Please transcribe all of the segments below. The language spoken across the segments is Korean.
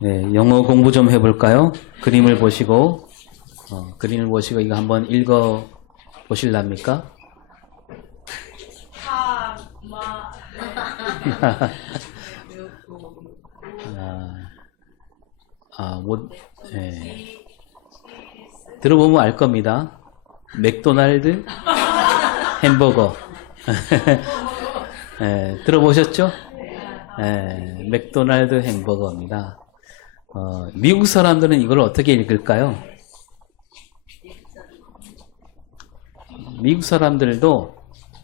네, 영어 공부 좀 해볼까요? 그림을 보시고 이거 한번 읽어 보실랍니까? 네. 들어보면 알 겁니다. 맥도날드 햄버거. 네, 들어보셨죠? 네, 맥도날드 햄버거입니다. 미국 사람들은 이걸 어떻게 읽을까요? 미국 사람들도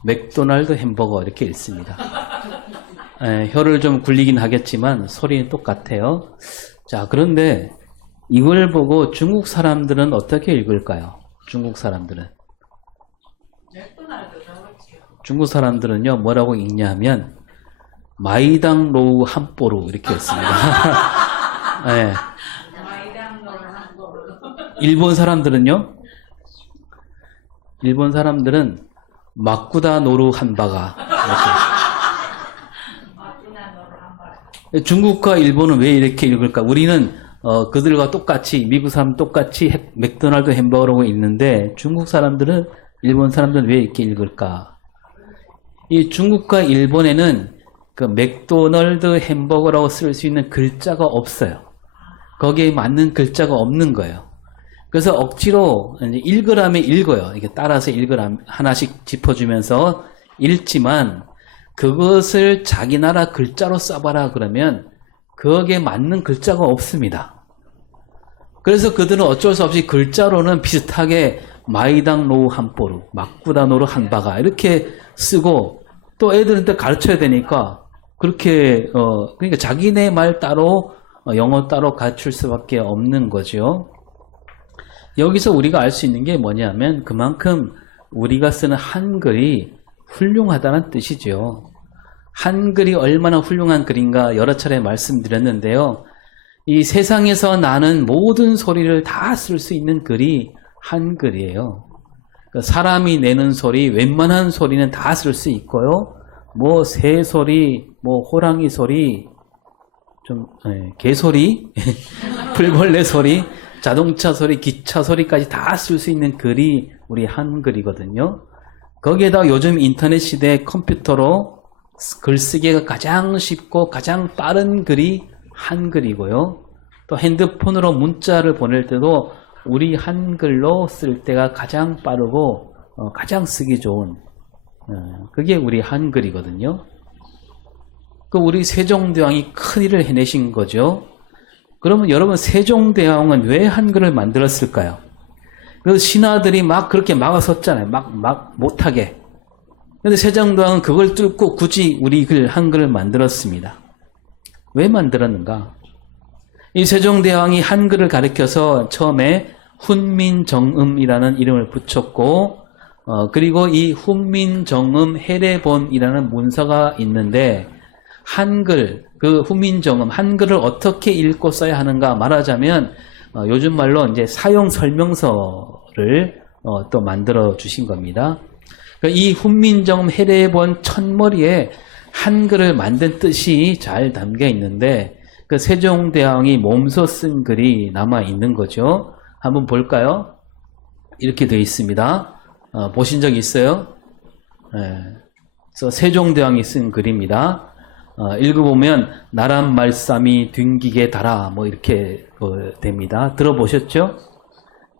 맥도날드 햄버거 이렇게 읽습니다. 혀를 좀 굴리긴 하겠지만 소리는 똑같아요. 자, 그런데 이걸 보고 중국 사람들은 어떻게 읽을까요? 중국 사람들은 뭐라고 읽냐면 마이당 로우 함뽀루 이렇게 읽습니다. 네. 일본 사람들은 마쿠다 노루 한바가 이렇게. 중국과 일본은 왜 이렇게 읽을까? 우리는 그들과 똑같이 미국 사람 똑같이 맥도날드 햄버거라고 읽는데 중국 사람들은 일본 사람들은 왜 이렇게 읽을까? 이 중국과 일본에는 그 맥도날드 햄버거라고 쓸 수 있는 글자가 없어요. 거기에 맞는 글자가 없는 거예요. 그래서 억지로 읽으라면 읽어요. 이게 따라서 읽으라면 하나씩 짚어주면서 읽지만 그것을 자기 나라 글자로 써봐라 그러면 거기에 맞는 글자가 없습니다. 그래서 그들은 어쩔 수 없이 글자로는 비슷하게 마이당 로우 한뽀루, 마쿠다 노루 한바가 이렇게 쓰고 또 애들한테 가르쳐야 되니까 그렇게 그러니까 자기네 말 따로 영어 따로 가르칠 수밖에 없는 거죠. 여기서 우리가 알 수 있는 게 뭐냐면 그만큼 우리가 쓰는 한글이 훌륭하다는 뜻이죠. 한글이 얼마나 훌륭한 글인가 여러 차례 말씀드렸는데요. 이 세상에서 나는 모든 소리를 다 쓸 수 있는 글이 한글이에요. 사람이 내는 소리, 웬만한 소리는 다 쓸 수 있고요. 뭐 새 소리, 뭐 호랑이 소리, 개소리, 풀벌레 소리, 자동차 소리, 기차 소리까지 다 쓸 수 있는 글이 우리 한글이거든요. 거기에다 요즘 인터넷 시대에 컴퓨터로 글쓰기가 가장 쉽고 가장 빠른 글이 한글이고요. 또 핸드폰으로 문자를 보낼 때도 우리 한글로 쓸 때가 가장 빠르고 가장 쓰기 좋은 그게 우리 한글이거든요. 그 우리 세종대왕이 큰일을 해내신 거죠. 그러면 여러분 세종대왕은 왜 한글을 만들었을까요? 그래서 신하들이 막 그렇게 막아섰잖아요. 막 못하게. 그런데 세종대왕은 그걸 뚫고 굳이 우리 한글을 만들었습니다. 왜 만들었는가? 이 세종대왕이 한글을 가르쳐서 처음에 훈민정음이라는 이름을 붙였고 그리고 이 훈민정음 해례본이라는 문서가 있는데 한글, 그 훈민정음, 한글을 어떻게 읽고 써야 하는가 말하자면 요즘 말로 이제 사용 설명서를 또 만들어 주신 겁니다. 그러니까 이 훈민정음 해례본 첫머리에 한글을 만든 뜻이 잘 담겨 있는데 그 세종대왕이 몸소 쓴 글이 남아 있는 거죠. 한번 볼까요? 이렇게 되어 있습니다. 보신 적 있어요? 네. 그래서 세종대왕이 쓴 글입니다. 읽어보면 나란 말씀이 뒹기게 달아 뭐 이렇게 됩니다. 들어보셨죠?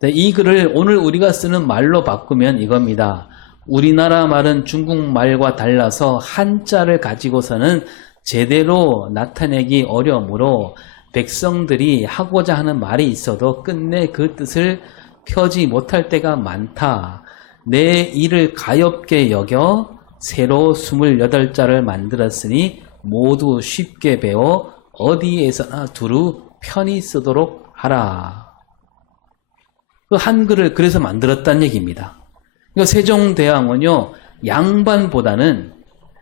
네, 이 글을 오늘 우리가 쓰는 말로 바꾸면 이겁니다. 우리나라 말은 중국말과 달라서 한자를 가지고서는 제대로 나타내기 어려우므로 백성들이 하고자 하는 말이 있어도 끝내 그 뜻을 펴지 못할 때가 많다. 내 일을 가엾게 여겨 새로 28자를 만들었으니 모두 쉽게 배워 어디에서나 두루 편히 쓰도록 하라. 그 한글을 그래서 만들었다는 얘기입니다. 그러니까 세종대왕은요, 양반보다는,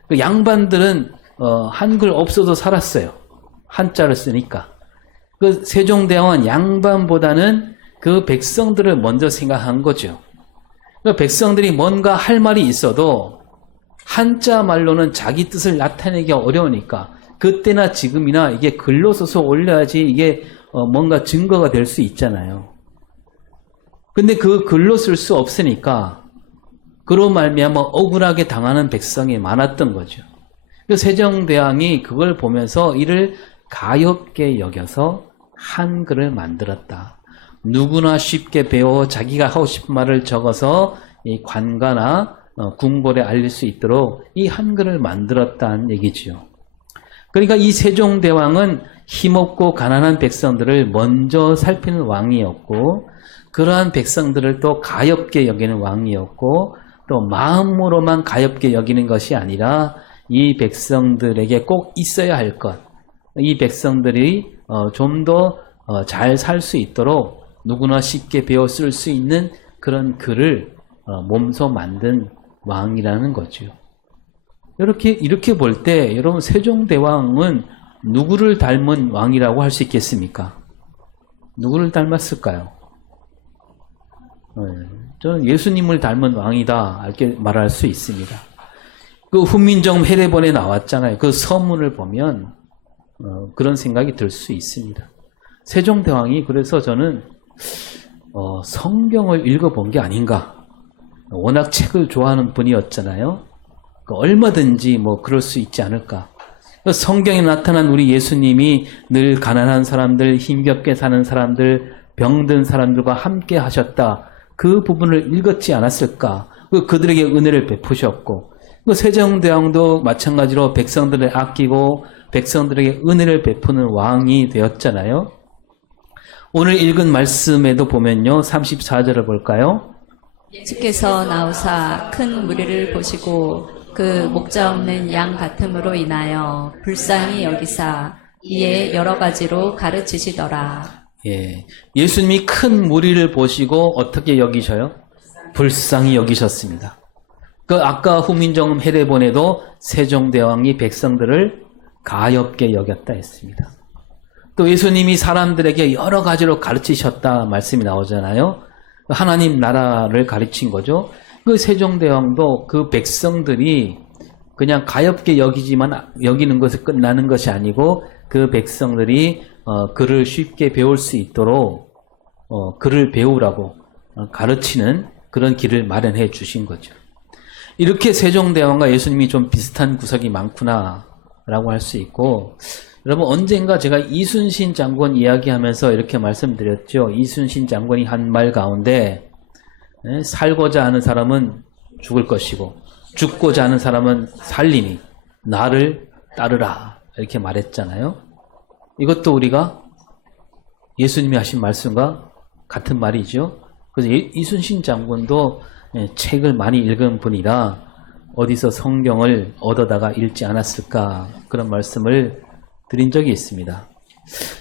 그 양반들은 한글 없어도 살았어요. 한자를 쓰니까. 그 세종대왕은 양반보다는 그 백성들을 먼저 생각한 거죠. 그 백성들이 뭔가 할 말이 있어도 한자 말로는 자기 뜻을 나타내기 어려우니까 그때나 지금이나 이게 글로 써서 올려야지 이게 뭔가 증거가 될 수 있잖아요. 근데 그 글로 쓸 수 없으니까 그로 말미암아 억울하게 당하는 백성이 많았던 거죠. 세종대왕이 그걸 보면서 이를 가엾게 여겨서 한글을 만들었다. 누구나 쉽게 배워 자기가 하고 싶은 말을 적어서 이 관가나 궁궐에 알릴 수 있도록 이 한글을 만들었다는 얘기지요. 그러니까 이 세종대왕은 힘없고 가난한 백성들을 먼저 살피는 왕이었고, 그러한 백성들을 또 가엾게 여기는 왕이었고, 또 마음으로만 가엾게 여기는 것이 아니라 이 백성들에게 꼭 있어야 할 것, 이 백성들이 좀 더 잘 살 수 있도록 누구나 쉽게 배워 쓸 수 있는 그런 글을 몸소 만든 왕이라는 거죠. 이렇게 볼 때 여러분, 세종대왕은 누구를 닮은 왕이라고 할 수 있겠습니까? 누구를 닮았을까요? 저는 예수님을 닮은 왕이다 이렇게 말할 수 있습니다. 그 훈민정 해례본에 나왔잖아요. 그 서문을 보면 그런 생각이 들 수 있습니다. 세종대왕이 그래서 저는 성경을 읽어본 게 아닌가. 워낙 책을 좋아하는 분이었잖아요. 얼마든지 그럴 수 있지 않을까. 성경에 나타난 우리 예수님이 늘 가난한 사람들, 힘겹게 사는 사람들, 병든 사람들과 함께 하셨다. 그 부분을 읽었지 않았을까. 그들에게 은혜를 베푸셨고, 세종대왕도 마찬가지로 백성들을 아끼고 백성들에게 은혜를 베푸는 왕이 되었잖아요. 오늘 읽은 말씀에도 보면요, 34절을 볼까요? 예수께서 나오사 큰 무리를 보시고 그 목자 없는 양 같음으로 인하여 불쌍히 여기사 이에 여러 가지로 가르치시더라. 예, 예수님이 큰 무리를 보시고 어떻게 여기셔요? 불쌍히 여기셨습니다. 아까 후민정 해례본에도 세종대왕이 백성들을 가엾게 여겼다 했습니다. 또 예수님이 사람들에게 여러 가지로 가르치셨다 말씀이 나오잖아요. 하나님 나라를 가르친 거죠. 그 세종대왕도 그 백성들이 그냥 가엾게 여기는 것에 끝나는 것이 아니고, 그 백성들이 글을 쉽게 배울 수 있도록 글을 배우라고 가르치는 그런 길을 마련해 주신 거죠. 이렇게 세종대왕과 예수님이 좀 비슷한 구석이 많구나라고 할 수 있고, 여러분, 언젠가 제가 이순신 장군 이야기하면서 이렇게 말씀드렸죠. 이순신 장군이 한 말 가운데 살고자 하는 사람은 죽을 것이고 죽고자 하는 사람은 살리니 나를 따르라 이렇게 말했잖아요. 이것도 우리가 예수님이 하신 말씀과 같은 말이죠. 그래서 이순신 장군도 책을 많이 읽은 분이라 어디서 성경을 얻어다가 읽지 않았을까, 그런 말씀을 드린 적이 있습니다.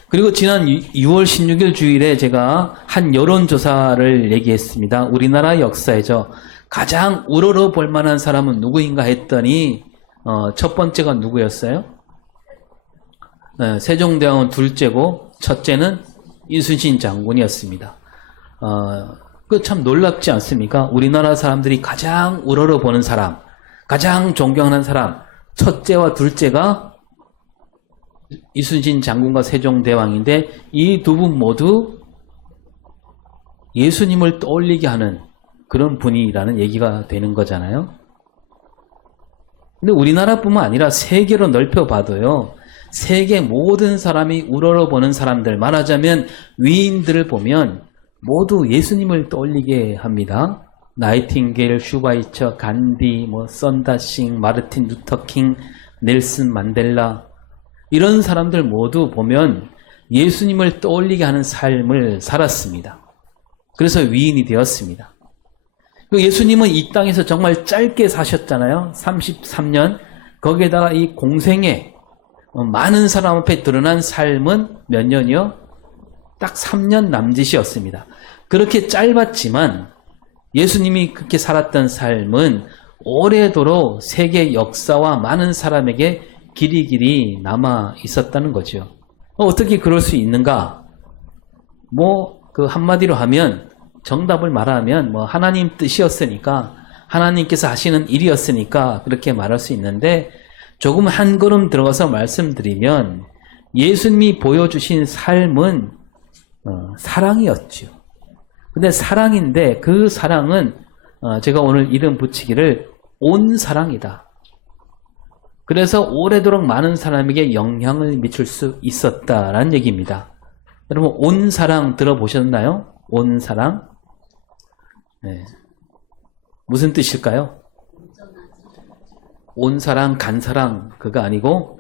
그리고 지난 6월 16일 주일에 제가 한 여론조사를 얘기했습니다. 우리나라 역사에서 가장 우러러볼 만한 사람은 누구인가 했더니 첫 번째가 누구였어요? 세종대왕은 둘째고 첫째는 이순신 장군이었습니다. 그 참 놀랍지 않습니까? 우리나라 사람들이 가장 우러러보는 사람, 가장 존경하는 사람, 첫째와 둘째가 이순신 장군과 세종대왕인데, 이 두 분 모두 예수님을 떠올리게 하는 그런 분이라는 얘기가 되는 거잖아요. 근데 우리나라뿐만 아니라 세계로 넓혀봐도요, 세계 모든 사람이 우러러보는 사람들, 말하자면 위인들을 보면 모두 예수님을 떠올리게 합니다. 나이팅게일, 슈바이처, 간디, 썬다싱, 마르틴 루터킹, 넬슨 만델라, 이런 사람들 모두 보면 예수님을 떠올리게 하는 삶을 살았습니다. 그래서 위인이 되었습니다. 예수님은 이 땅에서 정말 짧게 사셨잖아요. 33년. 거기에다가 이 공생에 많은 사람 앞에 드러난 삶은 몇 년이요? 딱 3년 남짓이었습니다. 그렇게 짧았지만 예수님이 그렇게 살았던 삶은 오래도록 세계 역사와 많은 사람에게 길이길이 남아 있었다는 거죠. 어떻게 그럴 수 있는가? 그 한마디로 하면, 정답을 말하면 하나님 뜻이었으니까, 하나님께서 하시는 일이었으니까 그렇게 말할 수 있는데, 조금 한 걸음 들어가서 말씀드리면 예수님이 보여주신 삶은 사랑이었죠. 근데 사랑인데 그 사랑은 제가 오늘 이름 붙이기를 온 사랑이다. 그래서 오래도록 많은 사람에게 영향을 미칠 수 있었다라는 얘기입니다. 여러분 온 사랑 들어보셨나요? 온 사랑? 네. 무슨 뜻일까요? 온 사랑, 간 사랑 그거 아니고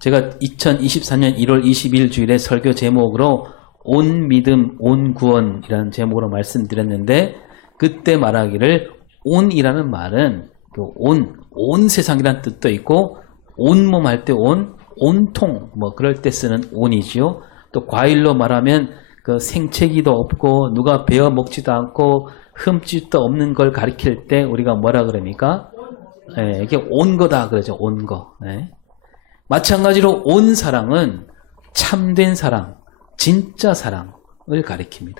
제가 2024년 1월 20일 주일에 설교 제목으로 온 믿음, 온 구원이라는 제목으로 말씀드렸는데 그때 말하기를 온이라는 말은 온 세상이라는 뜻도 있고 온몸 할 때 온통 그럴 때 쓰는 온이지요. 또 과일로 말하면 그 생채기도 없고 누가 베어 먹지도 않고 흠집도 없는 걸 가리킬 때 우리가 뭐라 그럽니까? 이게 온 거다 그러죠. 온 거. 마찬가지로 온 사랑은 참된 사랑, 진짜 사랑을 가리킵니다.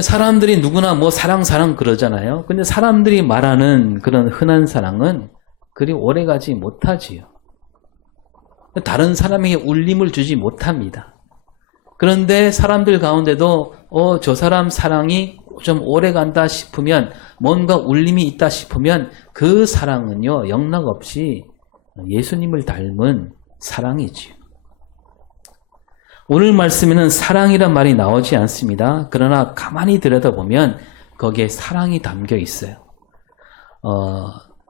사람들이 누구나 사랑 그러잖아요. 근데 사람들이 말하는 그런 흔한 사랑은 그리 오래가지 못하지요. 다른 사람에게 울림을 주지 못합니다. 그런데 사람들 가운데도 저 사람 사랑이 좀 오래 간다 싶으면 뭔가 울림이 있다 싶으면 그 사랑은요 영락없이 예수님을 닮은 사랑이지요. 오늘 말씀에는 사랑이란 말이 나오지 않습니다. 그러나 가만히 들여다보면 거기에 사랑이 담겨 있어요.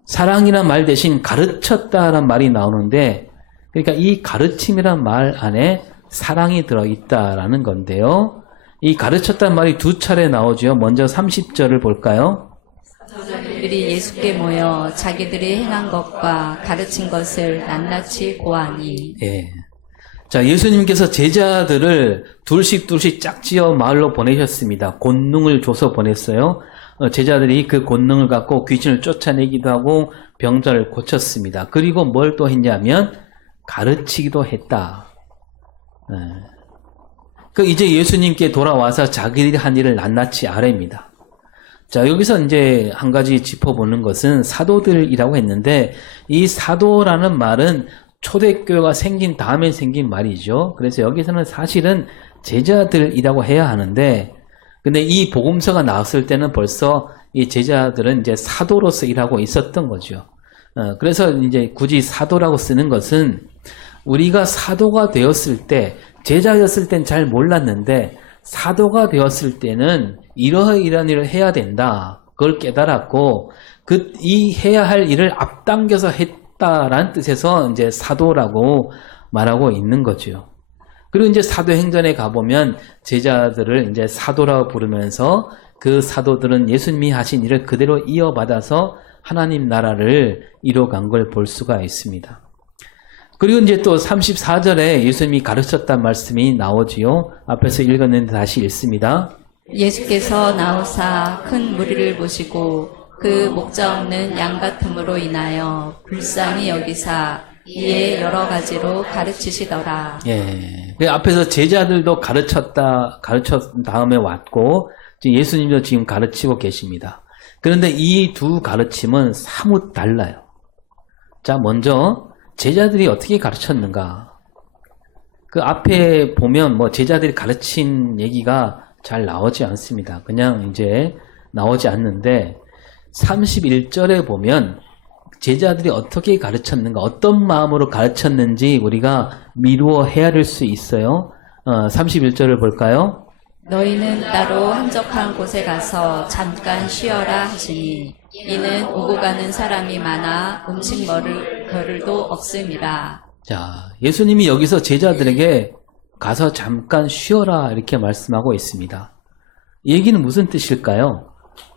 사랑이란 말 대신 가르쳤다란 말이 나오는데 그러니까 이 가르침이란 말 안에 사랑이 들어있다라는 건데요. 이 가르쳤다는 말이 두 차례 나오죠. 먼저 30절을 볼까요? 사도들이 예수께 모여 자기들이 행한 것과 가르친 것을 낱낱이 고하니. 자, 예수님께서 제자들을 둘씩 짝지어 마을로 보내셨습니다. 권능을 줘서 보냈어요. 제자들이 그 권능을 갖고 귀신을 쫓아내기도 하고 병자를 고쳤습니다. 그리고 뭘 또 했냐면 가르치기도 했다. 이제 예수님께 돌아와서 자기들이 한 일을 낱낱이 아뢰입니다. 자, 여기서 이제 한 가지 짚어보는 것은 사도들이라고 했는데 이 사도라는 말은 초대교회가 생긴 다음에 생긴 말이죠. 그래서 여기서는 사실은 제자들이라고 해야 하는데 근데 이 복음서가 나왔을 때는 벌써 이 제자들은 이제 사도로서 일하고 있었던 거죠. 그래서 이제 굳이 사도라고 쓰는 것은 우리가 사도가 되었을 때 제자였을 땐 잘 몰랐는데 사도가 되었을 때는 이러이러한 일을 해야 된다. 그걸 깨달았고 이 해야 할 일을 앞당겨서 했다라는 뜻에서 이제 사도라고 말하고 있는 거죠. 그리고 이제 사도행전에 가보면 제자들을 이제 사도라고 부르면서 그 사도들은 예수님이 하신 일을 그대로 이어받아서 하나님 나라를 이뤄간 걸 볼 수가 있습니다. 그리고 이제 또 34절에 예수님이 가르쳤다는 말씀이 나오지요. 앞에서 읽었는데 다시 읽습니다. 예수께서 나오사 큰 무리를 보시고 그 목자 없는 양 같음으로 인하여 불쌍히 여기사 이에 여러 가지로 가르치시더라. 그 앞에서 제자들도 가르쳤 다음에 왔고 예수님도 지금 가르치고 계십니다. 그런데 이 두 가르침은 사뭇 달라요. 자, 먼저 제자들이 어떻게 가르쳤는가? 그 앞에 보면 제자들이 가르친 얘기가 잘 나오지 않습니다. 그냥 이제 나오지 않는데 31절에 보면 제자들이 어떻게 가르쳤는가, 어떤 마음으로 가르쳤는지 우리가 미루어 헤아릴 수 있어요. 31절을 볼까요? 너희는 따로 한적한 곳에 가서 잠깐 쉬어라 하시니 이는 오고 가는 사람이 많아 음식 먹을 겨를도 없음이라. 자, 예수님이 여기서 제자들에게 가서 잠깐 쉬어라 이렇게 말씀하고 있습니다. 이 얘기는 무슨 뜻일까요?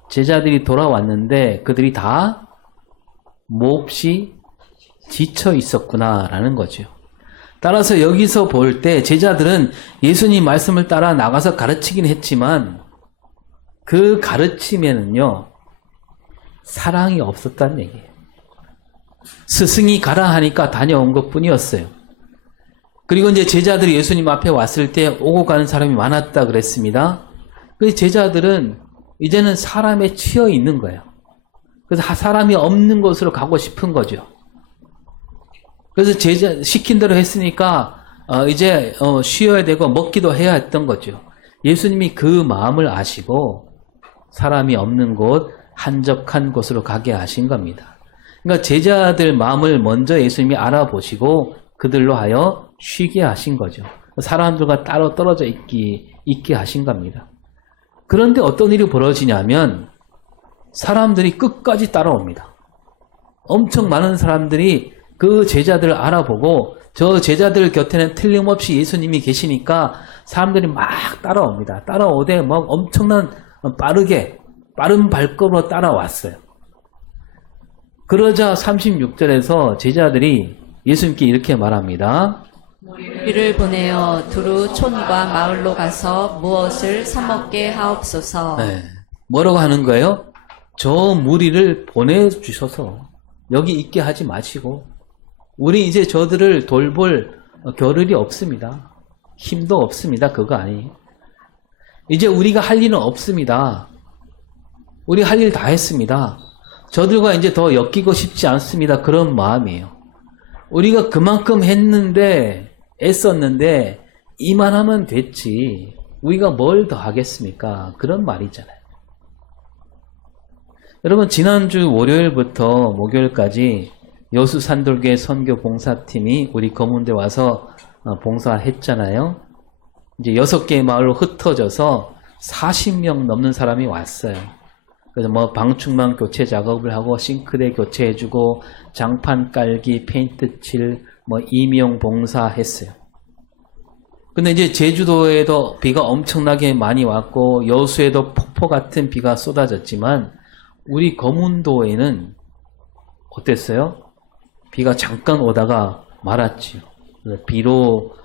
제자들이 돌아왔는데 그들이 다 몹시 지쳐 있었구나라는 거죠. 따라서 여기서 볼 때 제자들은 예수님 말씀을 따라 나가서 가르치긴 했지만 그 가르침에는요 사랑이 없었다는 얘기예요. 스승이 가라 하니까 다녀온 것뿐이었어요. 그리고 이제 제자들이 예수님 앞에 왔을 때 오고 가는 사람이 많았다 그랬습니다. 그 제자들은 이제는 사람에 치여 있는 거예요. 그래서 사람이 없는 곳으로 가고 싶은 거죠. 그래서 제자 시킨 대로 했으니까 이제 쉬어야 되고 먹기도 해야 했던 거죠. 예수님이 그 마음을 아시고 사람이 없는 곳, 한적한 곳으로 가게 하신 겁니다. 그러니까 제자들 마음을 먼저 예수님이 알아보시고 그들로 하여 쉬게 하신 거죠. 사람들과 따로 떨어져 있게 하신 겁니다. 그런데 어떤 일이 벌어지냐면 사람들이 끝까지 따라옵니다. 엄청 많은 사람들이 그 제자들을 알아보고 저 제자들 곁에는 틀림없이 예수님이 계시니까 사람들이 막 따라옵니다. 따라오되 막 엄청난 빠른 발걸음으로 따라왔어요. 그러자 36절에서 제자들이 예수님께 이렇게 말합니다. 우리를 보내어 두루 촌과 마을로 가서 무엇을 사먹게 하옵소서. 네. 뭐라고 하는 거예요? 저 무리를 보내주셔서 여기 있게 하지 마시고 우리 이제 저들을 돌볼 겨를이 없습니다. 힘도 없습니다. 그거 아니에요. 이제 우리가 할 일은 없습니다. 우리 할 일 다 했습니다. 저들과 이제 더 엮이고 싶지 않습니다. 그런 마음이에요. 우리가 그만큼 했는데 애썼는데 이만하면 됐지. 우리가 뭘 더 하겠습니까? 그런 말이잖아요. 여러분 지난주 월요일부터 목요일까지 여수산돌교회 선교 봉사팀이 우리 검은대 와서 봉사했잖아요. 이제 6개의 마을로 흩어져서 40명 넘는 사람이 왔어요. 그래서 뭐 방충망 교체 작업을 하고 싱크대 교체해주고 장판 깔기, 페인트 칠, 뭐 임용 봉사했어요. 근데 이제 제주도에도 비가 엄청나게 많이 왔고 여수에도 폭포 같은 비가 쏟아졌지만 우리 검은도에는 어땠어요? 비가 잠깐 오다가 말았지요. 비로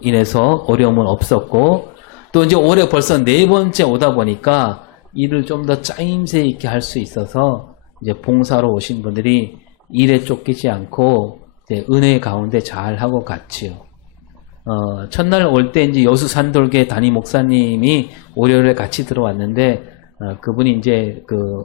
인해서 어려움은 없었고 또 이제 올해 벌써 4번째 오다 보니까 일을 좀 더 짜임새 있게 할 수 있어서 이제 봉사로 오신 분들이 일에 쫓기지 않고 이제 은혜 가운데 잘 하고 갔지요. 첫날 올 때 이제 여수 산돌교회 담임 목사님이 월요일에 같이 들어왔는데 그분이 이제 그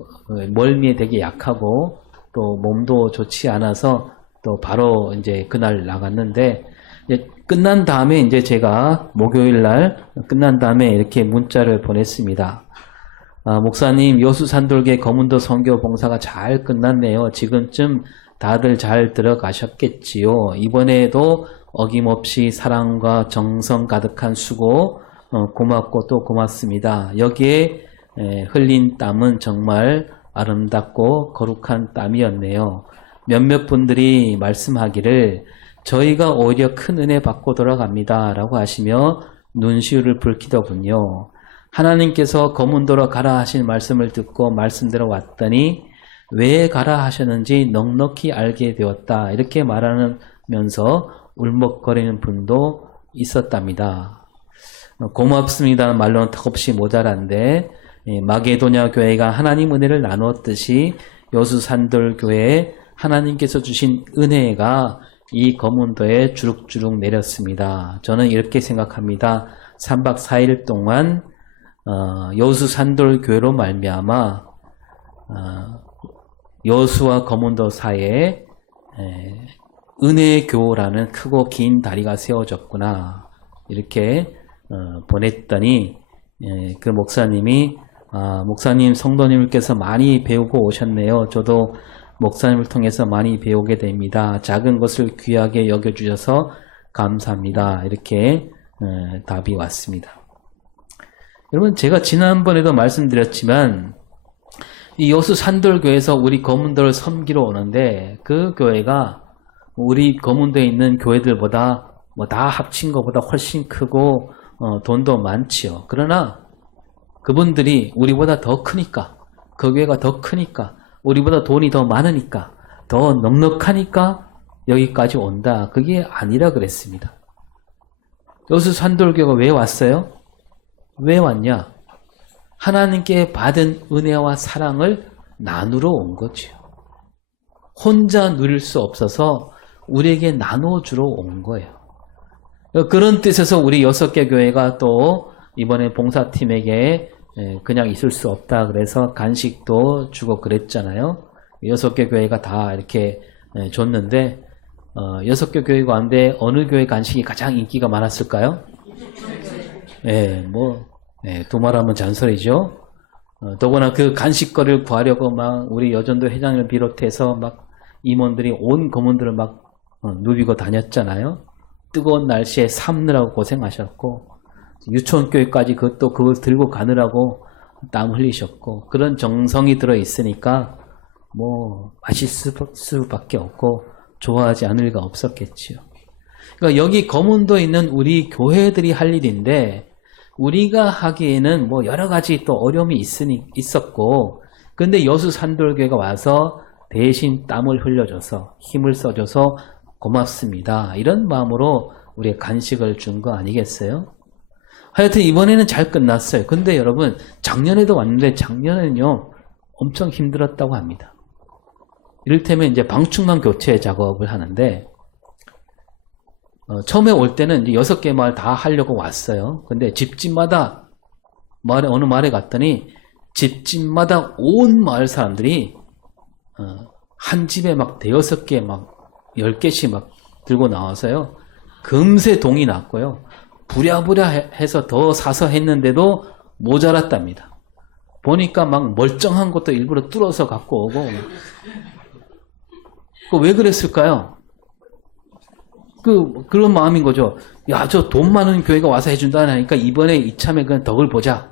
멀미에 되게 약하고 또 몸도 좋지 않아서 또 바로 이제 그날 나갔는데 이제 끝난 다음에 이제 제가 목요일 날 끝난 다음에 이렇게 문자를 보냈습니다. 목사님 여수 산돌교회 검은도 선교 봉사가 잘 끝났네요. 지금쯤 다들 잘 들어가셨겠지요. 이번에도 어김없이 사랑과 정성 가득한 수고 고맙고 또 고맙습니다. 여기에 흘린 땀은 정말 아름답고 거룩한 땀이었네요. 몇몇 분들이 말씀하기를 저희가 오히려 큰 은혜 받고 돌아갑니다 라고 하시며 눈시울을 붉히더군요. 하나님께서 검은도로 가라 하신 말씀을 듣고 말씀대로 왔더니 왜 가라 하셨는지 넉넉히 알게 되었다. 이렇게 말하면서 울먹거리는 분도 있었답니다. 고맙습니다는 말로는 턱없이 모자란데 마게도냐 교회가 하나님 은혜를 나누었듯이 여수 산돌 교회에 하나님께서 주신 은혜가 이 검은도에 주룩주룩 내렸습니다. 저는 이렇게 생각합니다. 3박 4일 동안 여수 산돌 교회로 말미암아 여수와 검은도 사이에 은혜의 교라는 크고 긴 다리가 세워졌구나 이렇게 보냈더니 그 목사님이 목사님 성도님께서 많이 배우고 오셨네요. 저도 목사님을 통해서 많이 배우게 됩니다. 작은 것을 귀하게 여겨주셔서 감사합니다. 이렇게 답이 왔습니다. 여러분 제가 지난번에도 말씀드렸지만 이 여수 산돌교회에서 우리 검은도를 섬기러 오는데 그 교회가 우리 검은도에 있는 교회들보다 뭐 다 합친 것보다 훨씬 크고 돈도 많지요. 그러나 그분들이 우리보다 더 크니까 그 교회가 더 크니까 우리보다 돈이 더 많으니까 더 넉넉하니까 여기까지 온다. 그게 아니라 그랬습니다. 여수 산돌교회가 왜 왔어요? 왜 왔냐? 하나님께 받은 은혜와 사랑을 나누러 온 거죠. 혼자 누릴 수 없어서 우리에게 나눠주러 온 거예요. 그런 뜻에서 우리 6개 교회가 또 이번에 봉사팀에게 그냥 있을 수 없다. 그래서 간식도 주고 그랬잖아요. 6개 교회가 다 이렇게 줬는데 6개 교회 가운데 어느 교회 간식이 가장 인기가 많았을까요? 두말하면 잔소리죠. 더구나 그 간식거리를 구하려고 막 우리 여전도 회장을 비롯해서 막 임원들이 온 검은들을 막 누비고 다녔잖아요. 뜨거운 날씨에 삶느라고 고생하셨고 유치원교육까지 그걸 들고 가느라고 땀 흘리셨고 그런 정성이 들어있으니까 뭐 맛있을 수밖에 없고 좋아하지 않을 리가 없었겠지요. 그러니까 여기 검은도 있는 우리 교회들이 할 일인데 우리가 하기에는 뭐 여러 가지 또 어려움이 있었고 근데 여수 산돌교회가 와서 대신 땀을 흘려줘서 힘을 써줘서 고맙습니다. 이런 마음으로 우리가 간식을 준 거 아니겠어요? 하여튼 이번에는 잘 끝났어요. 근데 여러분 작년에도 왔는데 작년에는요 엄청 힘들었다고 합니다. 이를테면 이제 방충망 교체 작업을 하는데 처음에 올 때는 이제 6개 마을 다 하려고 왔어요. 근데 집집마다 어느 마을에 갔더니 집집마다 온 마을 사람들이 한 집에 막 5개 막 10개씩 막 들고 나와서요. 금세 동이 났고요. 부랴부랴 해서 더 사서 했는데도 모자랐답니다. 보니까 막 멀쩡한 것도 일부러 뚫어서 갖고 오고. 왜 그랬을까요? 그런 마음인 거죠. 야, 저 돈 많은 교회가 와서 해준다 하니까 이번에 이참에 그냥 덕을 보자.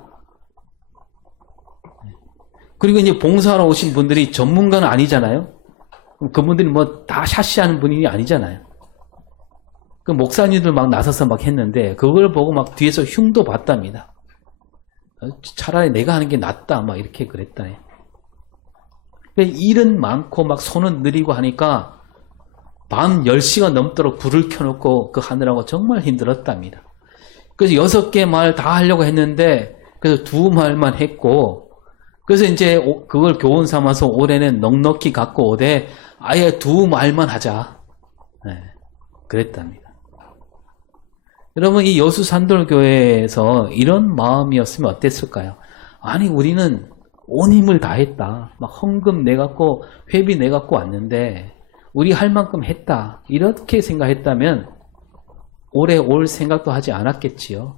그리고 이제 봉사하러 오신 분들이 전문가는 아니잖아요. 그분들이 뭐 다 샤시하는 분이 아니잖아요. 그 목사님들 막 나서서 막 했는데 그걸 보고 막 뒤에서 흉도 봤답니다. 차라리 내가 하는 게 낫다 막 이렇게 그랬다. 일은 많고 막 손은 느리고 하니까 밤 10시가 넘도록 불을 켜놓고 그 하느라고 정말 힘들었답니다. 그래서 6개 마을 다 하려고 했는데 그래서 2마을만 했고 그래서 이제 그걸 교훈 삼아서 올해는 넉넉히 갖고 오되 아예 2마을만 하자. 그랬답니다. 여러분 이 여수 산돌교회에서 이런 마음이었으면 어땠을까요? 아니 우리는 온 힘을 다했다. 막 헌금 내갖고 회비 내갖고 왔는데 우리 할 만큼 했다. 이렇게 생각했다면 올해 올 생각도 하지 않았겠지요.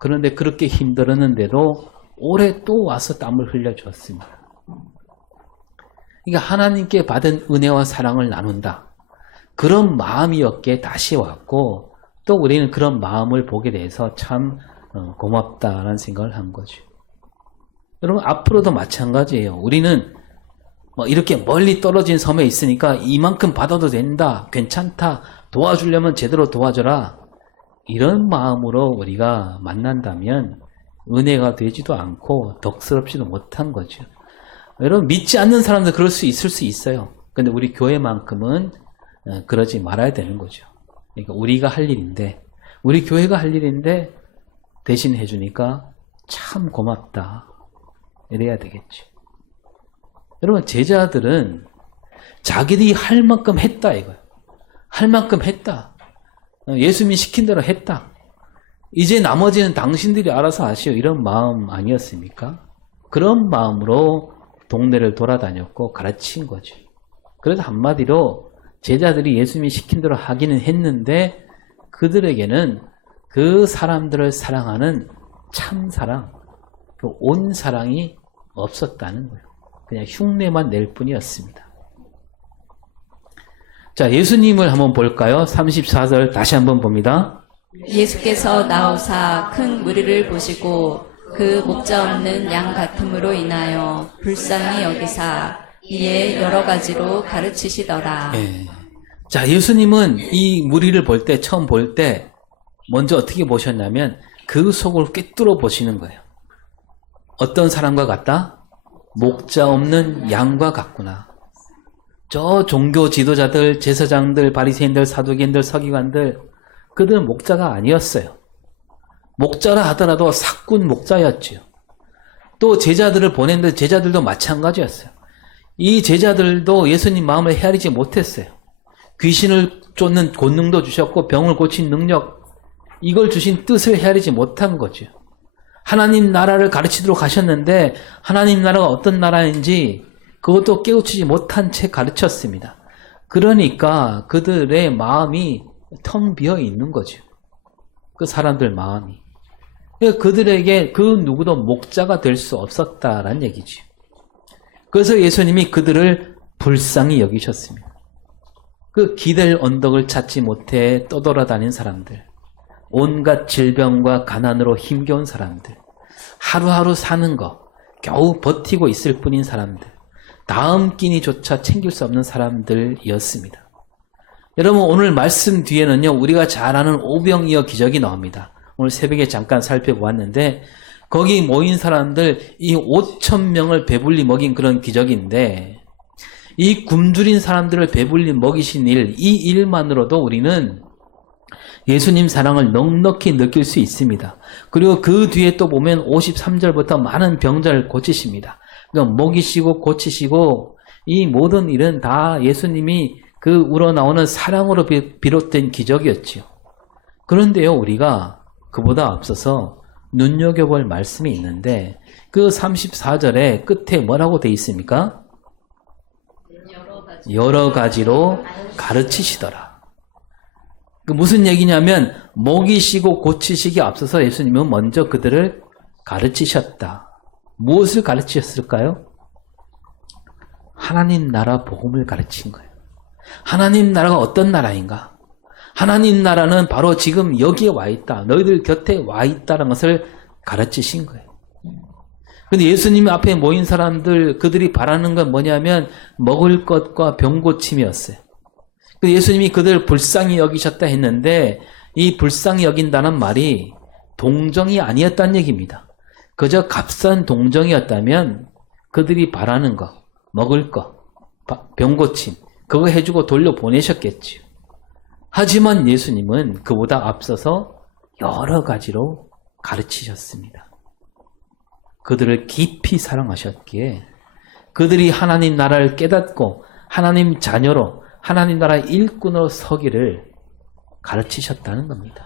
그런데 그렇게 힘들었는데도 올해 또 와서 땀을 흘려주었습니다. 그러니까 하나님께 받은 은혜와 사랑을 나눈다. 그런 마음이었기에 다시 왔고 또 우리는 그런 마음을 보게 돼서 참 고맙다라는 생각을 한 거죠. 여러분 앞으로도 마찬가지예요. 우리는 뭐 이렇게 멀리 떨어진 섬에 있으니까 이만큼 받아도 된다. 괜찮다. 도와주려면 제대로 도와줘라. 이런 마음으로 우리가 만난다면 은혜가 되지도 않고 덕스럽지도 못한 거죠. 여러분 믿지 않는 사람들 그럴 수 있을 수 있어요. 근데 우리 교회만큼은 그러지 말아야 되는 거죠. 그러니까 우리가 할 일인데 우리 교회가 할 일인데 대신 해주니까 참 고맙다. 이래야 되겠죠. 여러분 제자들은 자기들이 할 만큼 했다 이거예요. 할 만큼 했다. 예수님이 시킨 대로 했다. 이제 나머지는 당신들이 알아서 하시오. 이런 마음 아니었습니까? 그런 마음으로 동네를 돌아다녔고 가르친 거죠. 그래서 한마디로 제자들이 예수님이 시킨 대로 하기는 했는데 그들에게는 그 사람들을 사랑하는 참 사랑, 그 온 사랑이 없었다는 거예요. 그냥 흉내만 낼 뿐이었습니다. 자, 예수님을 한번 볼까요? 34절 다시 한번 봅니다. 예수께서 나오사 큰 무리를 보시고 그 목자 없는 양 같음으로 인하여 불쌍히 여기사 이에 여러 가지로 가르치시더라. 자, 예수님은 이 무리를 볼 때, 처음 볼 때 먼저 어떻게 보셨냐면 그 속을 꿰뚫어 보시는 거예요. 어떤 사람과 같다? 목자 없는 양과 같구나. 저 종교 지도자들, 제사장들, 바리새인들, 사두개인들, 서기관들 그들은 목자가 아니었어요. 목자라 하더라도 사꾼 목자였지요. 또 제자들을 보냈는데 제자들도 마찬가지였어요. 이 제자들도 예수님 마음을 헤아리지 못했어요. 귀신을 쫓는 권능도 주셨고 병을 고친 능력 이걸 주신 뜻을 헤아리지 못한 거죠. 하나님 나라를 가르치도록 하셨는데 하나님 나라가 어떤 나라인지 그것도 깨우치지 못한 채 가르쳤습니다. 그러니까 그들의 마음이 텅 비어 있는 거죠. 그 사람들 마음이. 그들에게 그 누구도 목자가 될 수 없었다라는 얘기죠. 그래서 예수님이 그들을 불쌍히 여기셨습니다. 그 기댈 언덕을 찾지 못해 떠돌아다닌 사람들, 온갖 질병과 가난으로 힘겨운 사람들, 하루하루 사는 거 겨우 버티고 있을 뿐인 사람들, 다음 끼니조차 챙길 수 없는 사람들이었습니다. 여러분, 오늘 말씀 뒤에는요, 우리가 잘 아는 오병이어 기적이 나옵니다. 오늘 새벽에 잠깐 살펴보았는데 거기 모인 사람들, 이 5,000명을 배불리 먹인 그런 기적인데, 이 굶주린 사람들을 배불리 먹이신 일, 이 일만으로도 우리는 예수님 사랑을 넉넉히 느낄 수 있습니다. 그리고 그 뒤에 또 보면 53절부터 많은 병자를 고치십니다. 그러니까 먹이시고 고치시고 이 모든 일은 다 예수님이 그 우러나오는 사랑으로 비롯된 기적이었지요. 그런데요, 우리가 그보다 앞서서 눈여겨볼 말씀이 있는데 그 34절에 끝에 뭐라고 돼 있습니까? 여러 가지로 가르치시더라. 그 무슨 얘기냐면 먹이시고 고치시기 앞서서 예수님은 먼저 그들을 가르치셨다. 무엇을 가르치셨을까요? 하나님 나라 복음을 가르친 거예요. 하나님 나라가 어떤 나라인가? 하나님 나라는 바로 지금 여기에 와 있다. 너희들 곁에 와 있다는 것을 가르치신 거예요. 근데 예수님 앞에 모인 사람들, 그들이 바라는 건 뭐냐면 먹을 것과 병 고침이었어요. 예수님이 그들 불쌍히 여기셨다 했는데 이 불쌍히 여긴다는 말이 동정이 아니었다는 얘기입니다. 그저 값싼 동정이었다면 그들이 바라는 거, 먹을 거, 병 고침, 그거 해주고 돌려보내셨겠지요. 하지만 예수님은 그보다 앞서서 여러 가지로 가르치셨습니다. 그들을 깊이 사랑하셨기에 그들이 하나님 나라를 깨닫고 하나님 자녀로 하나님 나라 일꾼으로 서기를 가르치셨다는 겁니다.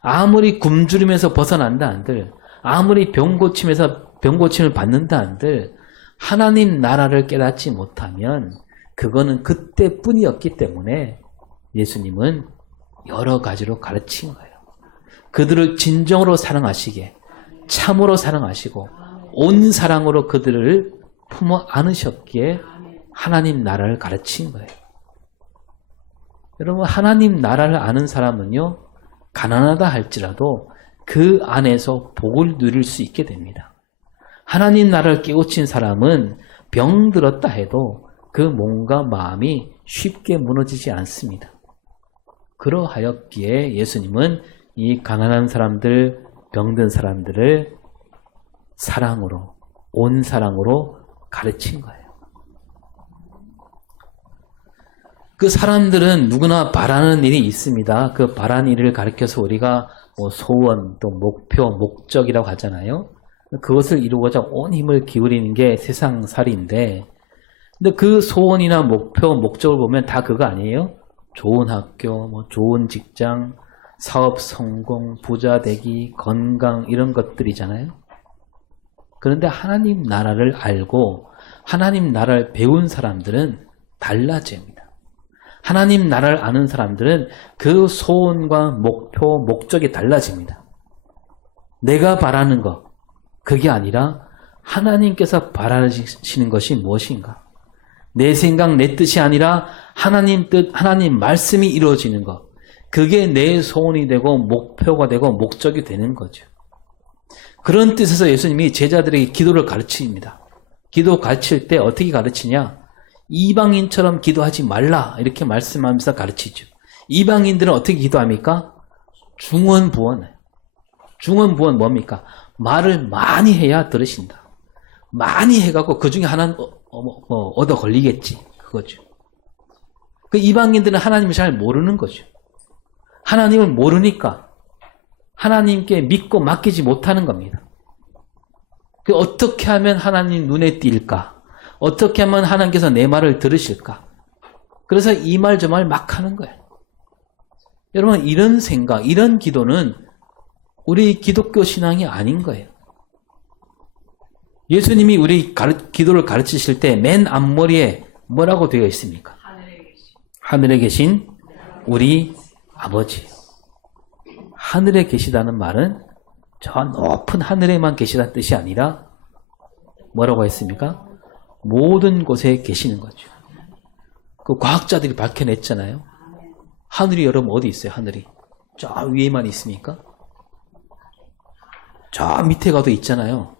아무리 굶주림에서 벗어난다 한들, 아무리 병고침을 받는다 한들 하나님 나라를 깨닫지 못하면 그거는 그때뿐이었기 때문에 예수님은 여러 가지로 가르친 거예요. 그들을 진정으로 사랑하시게, 참으로 사랑하시고 온 사랑으로 그들을 품어 안으셨기에 하나님 나라를 가르친 거예요. 여러분, 하나님 나라를 아는 사람은요, 가난하다 할지라도 그 안에서 복을 누릴 수 있게 됩니다. 하나님 나라를 깨우친 사람은 병들었다 해도 그 몸과 마음이 쉽게 무너지지 않습니다. 그러하였기에 예수님은 이 가난한 사람들, 병든 사람들을 사랑으로, 온 사랑으로 가르친 거예요. 그 사람들은 누구나 바라는 일이 있습니다. 그 바라는 일을 가르쳐서 우리가 소원, 또 목표, 목적이라고 하잖아요. 그것을 이루고자 온 힘을 기울이는 게 세상살이인데, 근데 그 소원이나 목표, 목적을 보면 다 그거 아니에요? 좋은 학교, 좋은 직장, 사업 성공, 부자 되기, 건강 이런 것들이잖아요. 그런데 하나님 나라를 알고 하나님 나라를 배운 사람들은 달라집니다. 하나님 나라를 아는 사람들은 그 소원과 목표, 목적이 달라집니다. 내가 바라는 것, 그게 아니라 하나님께서 바라시는 것이 무엇인가? 내 생각, 내 뜻이 아니라 하나님 뜻, 하나님 말씀이 이루어지는 것. 그게 내 소원이 되고 목표가 되고 목적이 되는 거죠. 그런 뜻에서 예수님이 제자들에게 기도를 가르칩니다. 기도 가르칠 때 어떻게 가르치냐? 이방인처럼 기도하지 말라 이렇게 말씀하면서 가르치죠. 이방인들은 어떻게 기도합니까? 중언부언. 중언부언 뭡니까? 말을 많이 해야 들으신다. 많이 해갖고 그 중에 하나는 얻어 걸리겠지. 그거죠. 그 이방인들은 하나님을 잘 모르는 거죠. 하나님을 모르니까 하나님께 믿고 맡기지 못하는 겁니다. 그 어떻게 하면 하나님 눈에 띌까? 어떻게 하면 하나님께서 내 말을 들으실까? 그래서 이 말 저 말 막 하는 거예요. 여러분, 이런 생각, 이런 기도는 우리 기독교 신앙이 아닌 거예요. 예수님이 우리 기도를 가르치실 때 맨 앞머리에 뭐라고 되어 있습니까? 하늘에 계신 우리 아버지. 하늘에 계시다는 말은 저 높은 하늘에만 계시다는 뜻이 아니라 뭐라고 했습니까? 모든 곳에 계시는 거죠. 그 과학자들이 밝혀냈잖아요. 하늘이 여러분 어디 있어요? 하늘이 저 위에만 있습니까? 저 밑에 가도 있잖아요.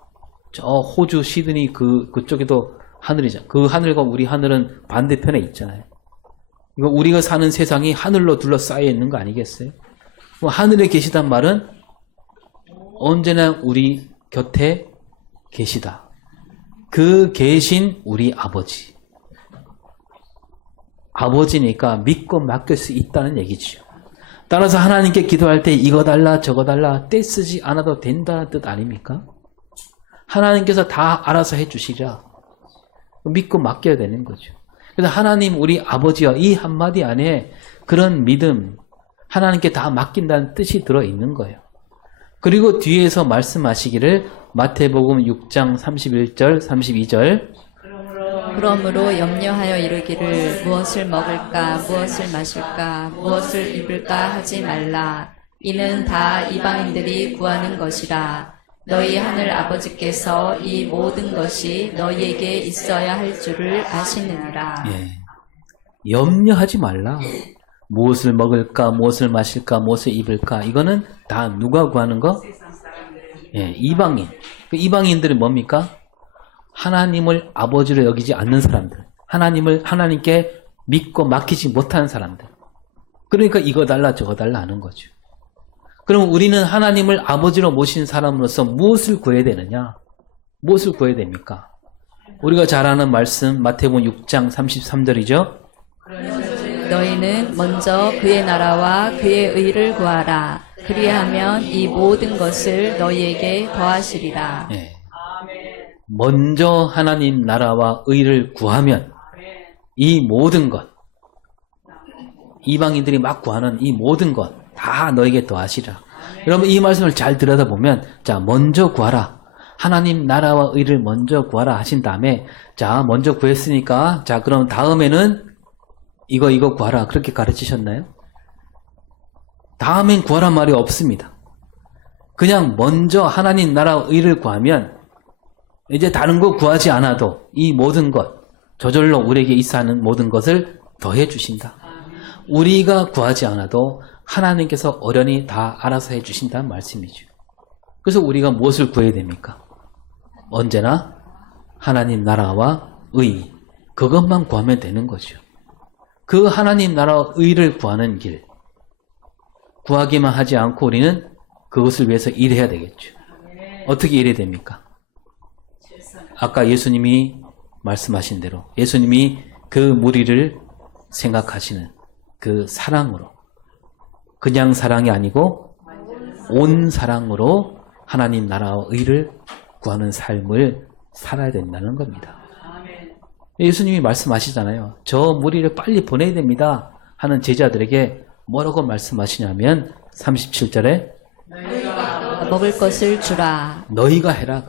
저 호주 시드니 그쪽에도 하늘이잖아요. 그 하늘과 우리 하늘은 반대편에 있잖아요. 이거 우리가 사는 세상이 하늘로 둘러싸여 있는 거 아니겠어요? 하늘에 계시단 말은 언제나 우리 곁에 계시다. 그 계신 우리 아버지. 아버지니까 믿고 맡길 수 있다는 얘기죠. 따라서 하나님께 기도할 때 이거 달라 저거 달라 떼쓰지 않아도 된다는 뜻 아닙니까? 하나님께서 다 알아서 해주시라. 믿고 맡겨야 되는 거죠. 그래서 하나님 우리 아버지와 이 한마디 안에 그런 믿음, 하나님께 다 맡긴다는 뜻이 들어있는 거예요. 그리고 뒤에서 말씀하시기를 마태복음 6장 31절 32절 그러므로 염려하여 이르기를 무엇을 먹을까 무엇을 마실까 무엇을 입을까 하지 말라. 이는 다 이방인들이 구하는 것이라. 너희 하늘 아버지께서 이 모든 것이 너희에게 있어야 할 줄을 아시느니라. 예. 염려하지 말라. 무엇을 먹을까 무엇을 마실까 무엇을 입을까 이거는 다 누가 구하는 거? 예, 이방인. 그 이방인들은 뭡니까? 하나님을 아버지로 여기지 않는 사람들. 하나님께 믿고 맡기지 못하는 사람들. 그러니까 이거 달라 저거 달라 하는 거죠. 그럼 우리는 하나님을 아버지로 모신 사람으로서 무엇을 구해야 되느냐? 무엇을 구해야 됩니까? 우리가 잘 아는 말씀 마태복음 6장 33절이죠. 너희는 먼저 그의 나라와 그의 의를 구하라. 그리하면 이 모든 것을 너희에게 더하시리라. 예. 먼저 하나님 나라와 의를 구하면 이 모든 것, 이방인들이 막 구하는 이 모든 것 다 너에게 더하시라. 여러분 이 말씀을 잘 들여다보면 자 먼저 구하라. 하나님 나라와 의를 먼저 구하라 하신 다음에 자 먼저 구했으니까 자 그럼 다음에는 이거 구하라 그렇게 가르치셨나요? 다음엔 구하란 말이 없습니다. 그냥 먼저 하나님 나라와 의를 구하면 이제 다른 거 구하지 않아도 이 모든 것 저절로 우리에게 있어 하는 모든 것을 더해 주신다. 우리가 구하지 않아도 하나님께서 어련히 다 알아서 해 주신다는 말씀이죠. 그래서 우리가 무엇을 구해야 됩니까? 언제나 하나님 나라와 의 그것만 구하면 되는 거죠. 그 하나님 나라와 의를 구하는 길 구하기만 하지 않고 우리는 그것을 위해서 일해야 되겠죠. 어떻게 일해야 됩니까? 아까 예수님이 말씀하신 대로 예수님이 그 무리를 생각하시는 그 사랑으로 그냥 사랑이 아니고 온 사랑으로 하나님 나라와 의를 구하는 삶을 살아야 된다는 겁니다. 예수님이 말씀하시잖아요. 저 무리를 빨리 보내야 됩니다 하는 제자들에게 뭐라고 말씀하시냐면 37절에 먹을 것을 주라. 너희가 해라.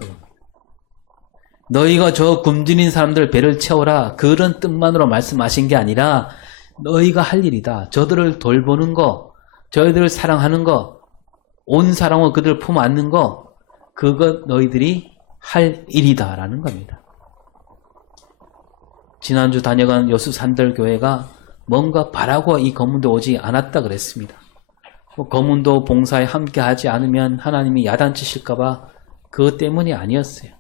너희가 저 굶주린 사람들 배를 채워라. 그런 뜻만으로 말씀하신 게 아니라 너희가 할 일이다. 저들을 돌보는 거, 저희들을 사랑하는 거, 온 사랑으로 그들을 품 안는 거, 그것 너희들이 할 일이다라는 겁니다. 지난주 다녀간 여수 산들교회가 뭔가 바라고 이 검문도 오지 않았다 그랬습니다. 검문도 봉사에 함께하지 않으면 하나님이 야단치실까봐 그것 때문이 아니었어요.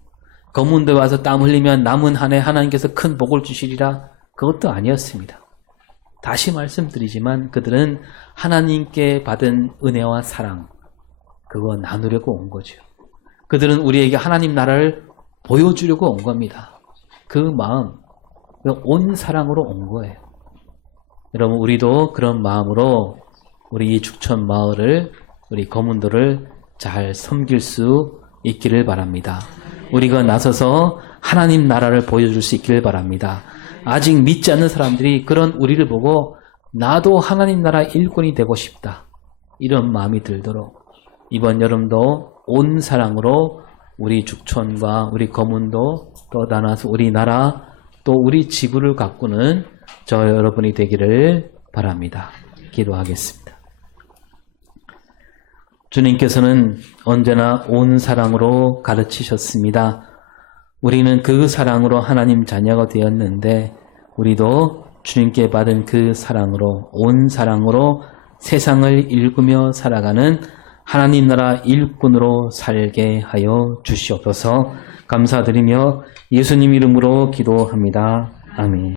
검문도에 와서 땀 흘리면 남은 한 해 하나님께서 큰 복을 주시리라 그것도 아니었습니다. 다시 말씀드리지만 그들은 하나님께 받은 은혜와 사랑 그거 나누려고 온 거죠. 그들은 우리에게 하나님 나라를 보여주려고 온 겁니다. 그 마음, 온 사랑으로 온 거예요. 여러분 우리도 그런 마음으로 우리 이 죽천 마을을 우리 검문도를 잘 섬길 수 있기를 바랍니다. 우리가 나서서 하나님 나라를 보여줄 수 있기를 바랍니다. 아직 믿지 않는 사람들이 그런 우리를 보고 나도 하나님 나라 일꾼이 되고 싶다 이런 마음이 들도록 이번 여름도 온 사랑으로 우리 죽촌과 우리 거문도 또 나눠서 우리나라 또 우리 지구를 가꾸는 저 여러분이 되기를 바랍니다. 기도하겠습니다. 주님께서는 언제나 온 사랑으로 가르치셨습니다. 우리는 그 사랑으로 하나님 자녀가 되었는데 우리도 주님께 받은 그 사랑으로 온 사랑으로 세상을 읽으며 살아가는 하나님 나라 일꾼으로 살게 하여 주시옵소서. 감사드리며 예수님 이름으로 기도합니다. 아멘.